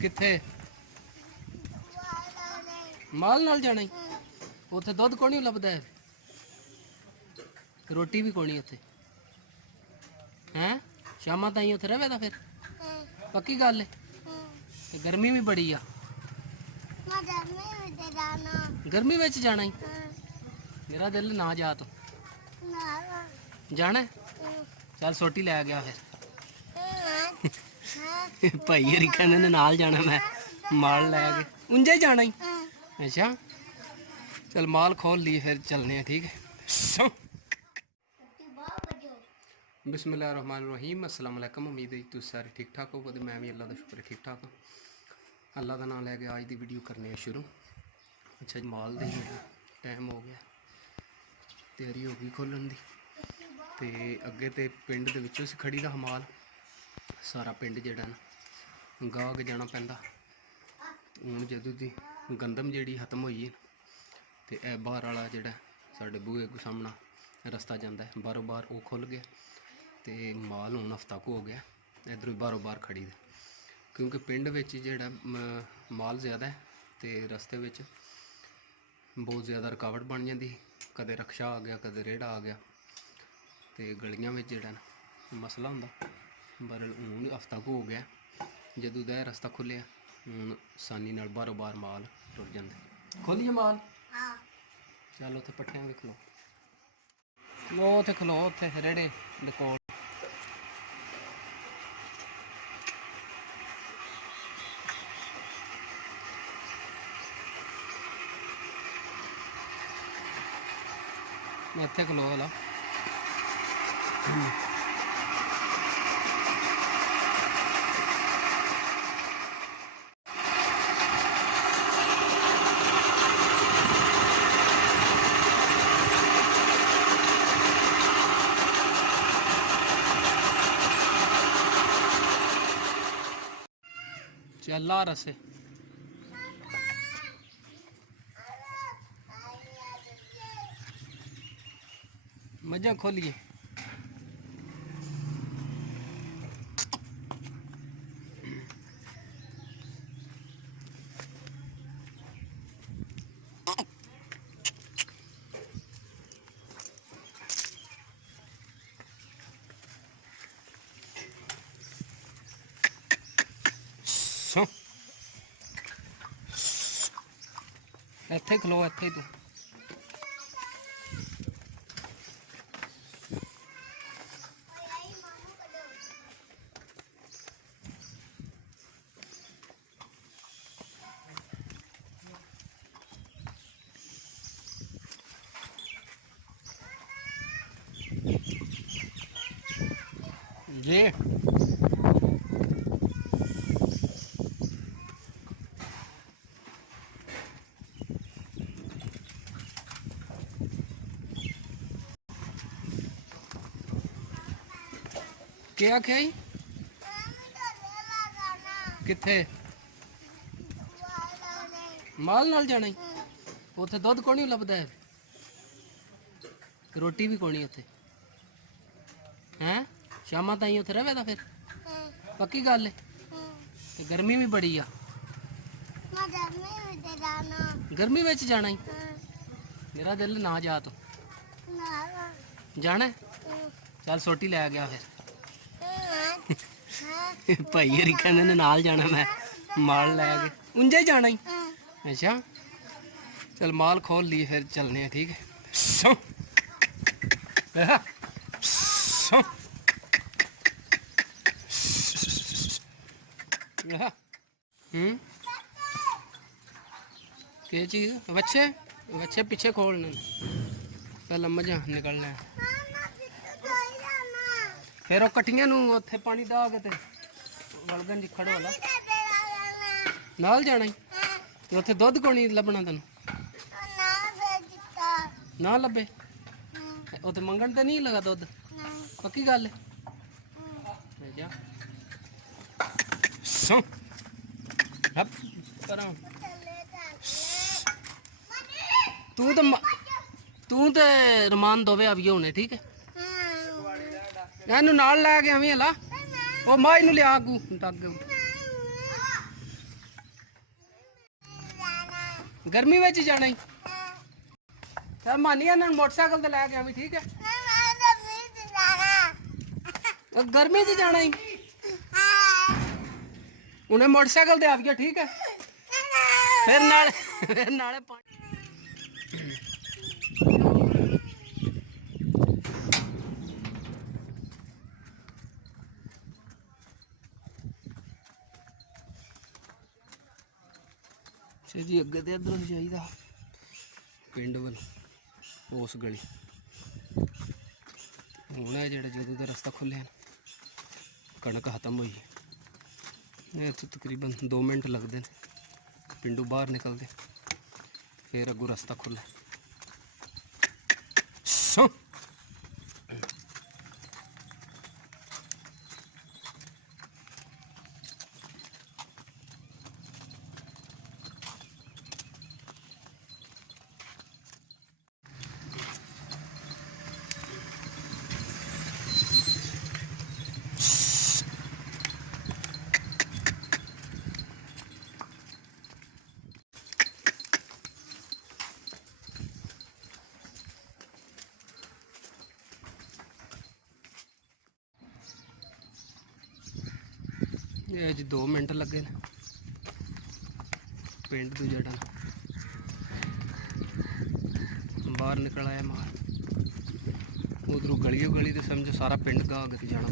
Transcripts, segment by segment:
किथे माल नाल जाना ही उत्थे दुध कौन नहीं लभदा है रोटी भी कोनी उत्थे हैं शामां ताईं उत्थे रवेदा फिर पक्की गल है गर्मी भी बड़ी आ गर्मी में जाना ही मेरा दिल ना जा तो जाना चल सोटी लै गया फिर भाई हरी कहंदे ने नाल जाना मैं माल लै के उंजे ही जाना ही अच्छा चल माल खोल लिए फिर चलने हैं ठीक है बिस्मिल्लाहिर्रहमानिर्रहीम अस्सलाम वालेकुम उम्मीद है तुम सारे ठीक ठाक हो मैं भी अल्लाह का शुक्र है ठीक ठाक हाँ अल्लाह का नाम लैके आज की वीडियो करने शुरू। अच्छा जी माल दे टाइम हो गया तैयारी हो गई खोलन की तो अगे तो पिंड के विचों से खड़ी दा माल सारा पिंड जिहड़ा ना गाह के जाना पैंदा हूँ जदों दी गंदम जी खत्म हुई है तो यह बाहर वाला जोड़ा साढ़े बूहे को सामना रस्ता जाता है बारों बार वो खुल गया तो माल हूँ हफ्ता को हो गया इधरों बारों बार खड़ी दे क्योंकि पिंड विच जिहड़ा माल ज़्यादा है तो रस्ते विच बहुत ज़्यादा रुकावट बन जाती कदे रक्शा आ गया कदे रेड़ा आ गया तो गलियां में जिहड़ा मसला हुंदा पर हूँ हफ्ता को हो गया जदों दा रस्ता खुलिया हूँ आसानी नाल बारों बार माल टुर जांदे खोलिए माल चल उत्थे पट्ठियां भी खलो उत्थे खलो उत्थे रेड़े दे कोल इत्थे खलो ला चल आ रसे मजा खोलिए इत्थे खलो इत्थे तू ये क्या आख्या ही किथे माल नाल जाना ही उत्थे दुध कौन नहीं लभदा है रोटी भी कोनी उत्थे हैं शामां ताईं उत्थे रवेदा फिर पक्की गल है गर्मी भी बड़ी आ गर्मी में जाना ही मेरा दिल ना जा तो जाना चल सोटी लै गया फिर भाई हरी कहंदे ने नाल जाना मैं माल लै के उंजे ही जाना ही अच्छा चल माल खोल लिए फिर चलने हैं ठीक है क्या चीज़ बच्चे बच्चे पीछे खोलने पहले मजा निकलना है फिर वो कट्टियां उत्थे पानी दा के वलगन जी खड़ो वाला नाल जाना ही उत्थे दुध को नहीं लभना तेन ना लभे उत्थे मंगन तो नहीं लगा दुध पक्की गल है तू तो रमान दोवे आवी होने ठीक है इनू नाल लै के आवी हला वो माई नू लिया अगू गर्मी में जाना ही चल मानी इन्होंने मोटरसाइकिल तो लैके आवी ठीक है गर्मी च जाना ही उन्हें मोटरसाइकिल दे आ गया ठीक है फिर नाले पानी जी अगे तो इधर चाहिए पिंड वाल उस गली हूँ है जो जो रस्ता खुले कणक खत्म हुई इतने तकरीबन 2 मिनट लगते हैं पिंडू बाहर निकलते फिर अगू रास्ता खुला ये अज 2 मिनट लगे ने पिंड तो जड़ा बाहर निकल आया मार उधरों गलियों गली तो समझो सारा पिंड गा आगे जाना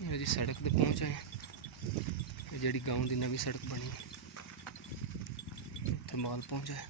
पैंदा जी सड़क पे पहुँच आए जी गाँव की नवी सड़क बनी इतने माल पहुँचा है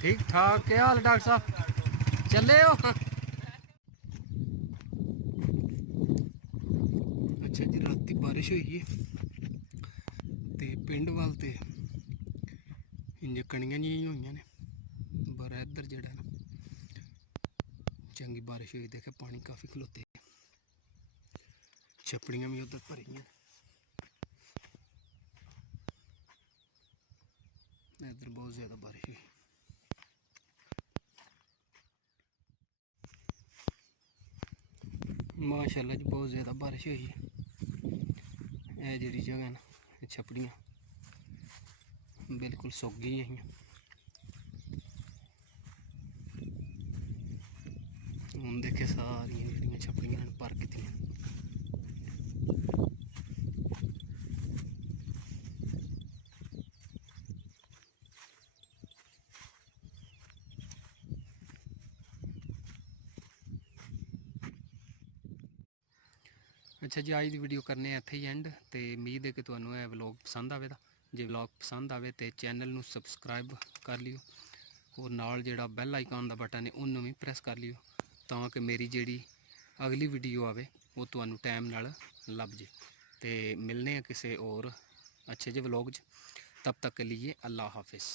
ठीक ठाक क्या हाल डॉक्टर साहब चले हो अच्छा जी रात बारिश हुई है ते पिंड वाल ते इंज कणियां जी हुई ने पर इधर जड़ा चंगी बारिश हुई देखे पानी काफ़ी खलोते छपड़ियां भी उधर भरी इधर बहुत ज़्यादा बारिश हुई माशाल्लाह जी बहुत ज़्यादा बारिश हुई है जी जगह ना छपड़ियाँ बिल्कुल सुक गई हैं हम देखे सारिया जी छपड़ियाँ भर की अच्छा जी आज की वीडियो करने इत्थे ही एंड तो उम्मीद है कि तुहानू यह व्लॉग पसंद आएगा जे व्लॉग पसंद आए तो चैनल नू सबसक्राइब कर लियो और नाल जिहड़ा बैल आइकन का बटन है उन्होंने भी प्रेस कर लियो ताकि मेरी जिहड़ी अगली वीडियो आवे वो तुहानू टाइम नाल लभ जे तो मिलने किसी और अच्छे जे व्लॉग तब तक के लिए अल्लाह हाफिज़।